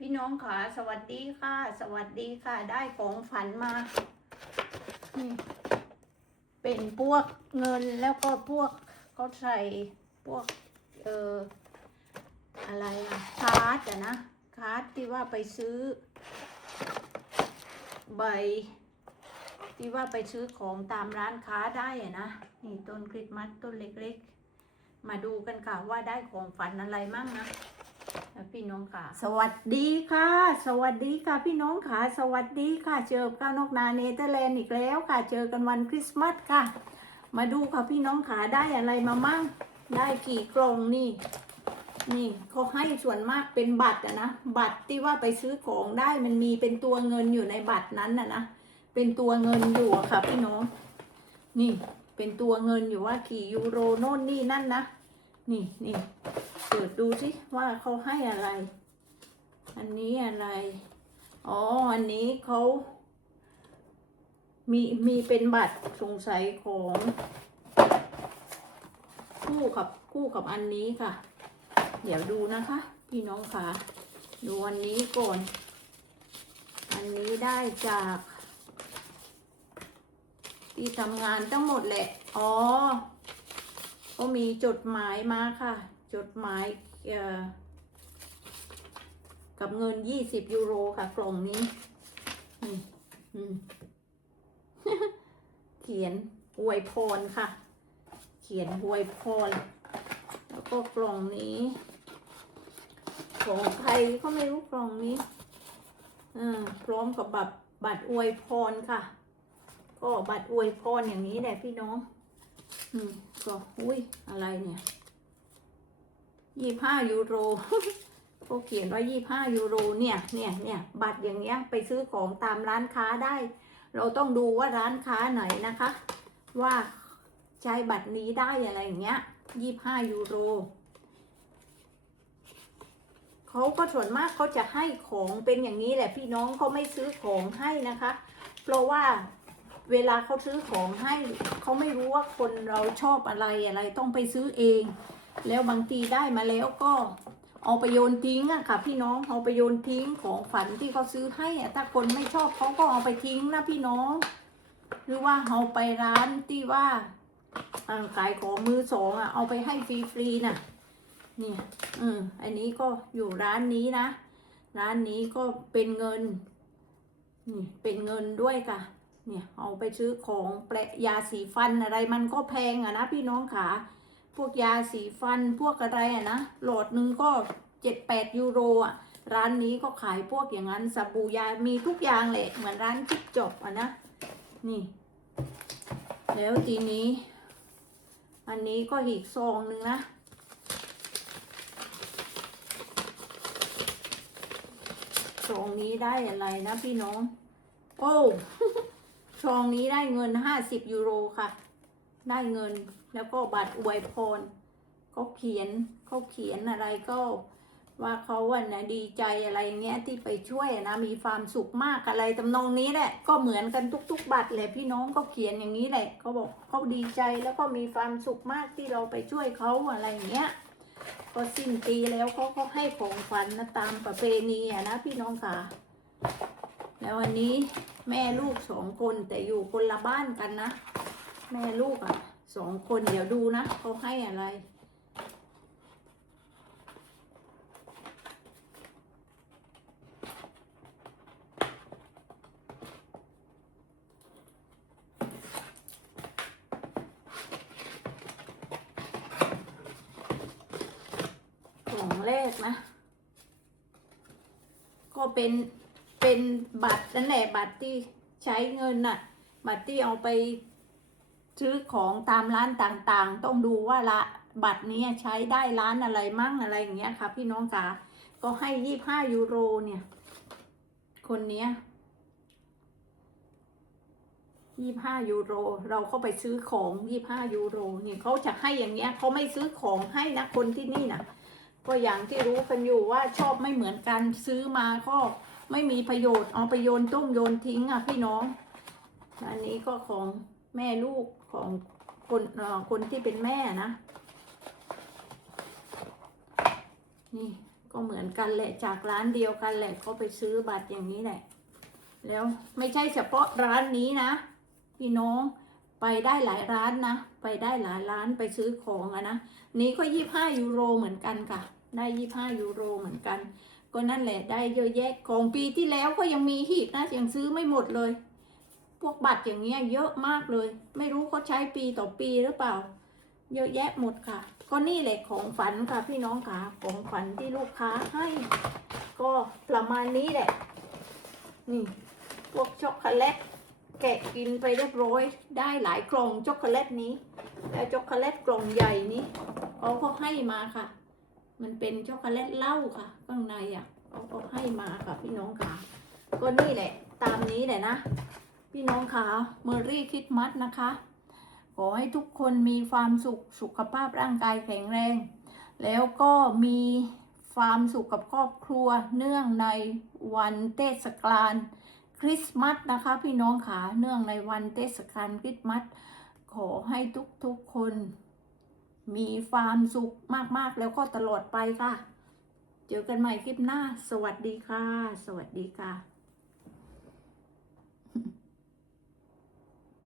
พี่น้องค่ะสวัสดีค่ะ สวัสดีค่ะ ได้ของฝันมานี่เป็นพวกเงินแล้วก็พวกก็ใส่พวกเอออะไรอะคาร์ดอะนะคาร์ดที่ว่าไปซื้อ ใบ ที่ว่าไปซื้อของตามร้านค้าได้อะนะนี่ต้นคริสต์มาสต้นเล็กๆ มาดูกันค่ะว่าได้ของฝันอะไรมั่งนะ พี่น้องค่ะ สวัสดีค่ะ สวัสดีค่ะพี่น้องค่ะ สวัสดีค่ะ เจอกับก้าวนกนาเนเธอร์แลนด์อีกแล้วค่ะ เจอกันวันคริสต์มาสค่ะ มาดูค่ะพี่น้องค่ะได้อะไรมามั่ง ได้กี่กล่องนี่ นี่เขาให้ส่วนมากเป็นบัตรอะนะ บัตรที่ว่าไปซื้อของได้มันมีเป็นตัวเงินอยู่ในบัตรนั้นนะนะ เป็นตัวเงินอยู่ค่ะพี่น้อง นี่ เป็นตัวเงินอยู่ว่ากี่ยูโรโน่นนี่นั่นนะ นี่นี่เปิดดูสิว่าเขาให้อะไร อันนี้อะไร อ๋อ อันนี้เขามีมีเป็นบัตรสงสัยของคู่กับคู่กับอันนี้ค่ะ เดี๋ยวดูนะคะ พี่น้องค่ะดูอันนี้ก่อน อันนี้ได้จากที่ทำงานทั้งหมดแหละ อ๋อ ก็มีจดหมายมาค่ะ จดหมายกับเงินยี่สิบยูโรค่ะ กล่องนี้เขียนอวยพรค่ะ เขียนอวยพร แล้วก็กล่องนี้ของใครก็ไม่รู้กล่องนี้พร้อมกับบัตรบัตรอวยพรค่ะ ก็บัตรอวยพรอย่างนี้แหละพี่น้อง อืมก็อุ้ยอะไรเนี่ยยี่ห้ายูโรก็เขียนว่ายี่ห้ายูโรเนี่ยเนี่ยเนี่ยบัตรอย่างเงี้ยไปซื้อของตามร้านค้าได้ เราต้องดูว่าร้านค้าไหนนะคะ ว่าใช้บัตรนี้ได้อะไรอย่างเงี้ยยี่ห้ายูโรเขาก็ส่วนมากเขาจะให้ของเป็นอย่างนี้แหละพี่น้องเขาไม่ซื้อของให้นะคะ เพราะว่า เวลาเขาซื้อของให้เขาไม่รู้ว่าคนเราชอบอะไรอะไรต้องไปซื้อเอง แล้วบางทีได้มาแล้วก็เอาไปโยนทิ้งอะค่ะ พี่น้องเอาไปโยนทิ้งของฝันที่เขาซื้อให้อะถ้าคนไม่ชอบเขาก็เอาไปทิ้งนะพี่น้อง หรือว่าเอาไปร้านที่ว่าขายของมือสองอะเอาไปให้ฟรีๆน่ะเนี่ยอืมอันนี้ก็อยู่ร้านนี้นะ ร้านนี้ก็เป็นเงินนี่เป็นเงินด้วยค่ะ เนี่ยเอาไปซื้อของแปะยาสีฟันอะไรมันก็แพงอะนะพี่น้องขาพวกยาสีฟันพวกอะไรอะนะโหลดหนึ่งก็เจ็ดแปดยูโรอะร้านนี้ก็ขายพวกอย่างนั้นสบู่ยามีทุกอย่างแหละเหมือนร้านจิ๊บจบอะนะนี่ แล้วทีนี้ อันนี้ก็อีกซองหนึ่งนะซองนี้ได้อะไรนะพี่น้อง โอ้ ซองนี้ได้เงินห้าสิบยูโรค่ะ ได้เงินแล้วก็บัตรอวยพรเขาเขียนเขาเขียนอะไรก็ว่าเขาว่านะดีใจอะไรเงี้ยที่ไปช่วยนะมีความสุขมากอะไรตำนองนี้แหละก็เหมือนกันทุก ๆ บัตรเลยพี่น้องก็เขียนอย่างนี้แหละเขาบอกเขาดีใจแล้วก็มีความสุขมากที่เราไปช่วยเขาอะไรอย่างเงี้ยก็สิ้นปีแล้วเขาก็ให้ของขวัญนะตามประเพณีอะนะพี่น้องค่ะ แล้ววันนี้ แม่ลูกสองคนแต่อยู่คนละบ้านกันนะ แม่ลูกอะสองคนเดี๋ยวดูนะเขาให้อะไร ของแรกนะ ก็เป็น เป็นบัตรนั่นแหละบัตรที่ใช้เงินน่ะ บัตรที่เอาไปซื้อของตามร้านต่างๆ ต้องดูว่าละบัตรนี้ใช้ได้ร้านอะไรมั่งอะไรอย่างเงี้ยค่ะพี่น้องจ๋าก็ให้ยี่ห้ายูโรเนี่ย คนเนี้ยยี่ห้ายูโร เราเข้าไปซื้อของยี่ห้ายูโรเนี่ยเขาจะให้อย่างเงี้ยเขาไม่ซื้อของให้นะคนที่นี่นะก็อย่างที่รู้กันอยู่ว่าชอบไม่เหมือนกันซื้อมาก็ ไม่มีประโยชน์เอาไปโยนต้มโยนทิ้งอะพี่น้อง อันนี้ก็ของแม่ลูกของคนเอ่อคนที่เป็นแม่นะ นี่ก็เหมือนกันแหละจากร้านเดียวกันแหละก็ไปซื้อบัตรอย่างนี้แหละ แล้วไม่ใช่เฉพาะร้านนี้นะ พี่น้องไปได้หลายร้านนะ ไปได้หลายร้านไปซื้อของอะนะ นี้ก็ยี่ห้ายูโรเหมือนกันค่ะ ได้ยี่ห้ายูโรเหมือนกัน ก็นั่นแหละได้เยอะแยะของปีที่แล้วก็ยังมีหีบนะยังซื้อไม่หมดเลย พวกบัตรอย่างเงี้ยเยอะมากเลย ไม่รู้เขาใช้ปีต่อปีหรือเปล่า เยอะแยะหมดค่ะ ก็นี่แหละของฝันค่ะพี่น้องค่ะของฝันที่ลูกค้าให้ ก็ประมาณนี้แหละ นี่ พวกช็อกโกแลตแกะกินไปเรียบร้อย ได้หลายกล่องช็อกโกแลตนี้ แล้วช็อกโกแลตกล่องใหญ่นี้เขาก็ให้มาค่ะ มันเป็นช็อกโกแลตเหล้าค่ะข้างในอะเขาก็ให้มาค่ะพี่น้องค่ะ ก็นี่แหละ ตามนี้แหละนะ พี่น้องค่ะเมอรี่คริสต์มาสนะคะ ขอให้ทุกคนมีความสุขสุขภาพร่างกายแข็งแรง แล้วก็มีความสุขกับครอบครัวเนื่องในวันเทศกาลคริสต์มาสนะคะ พี่น้องค่ะเนื่องในวันเทศกาลคริสต์มาสขอให้ทุกๆคน มีความสุขมากๆ แล้วก็ตลอดไปค่ะ เจอกันใหม่คลิปหน้า สวัสดีค่ะ สวัสดีค่ะ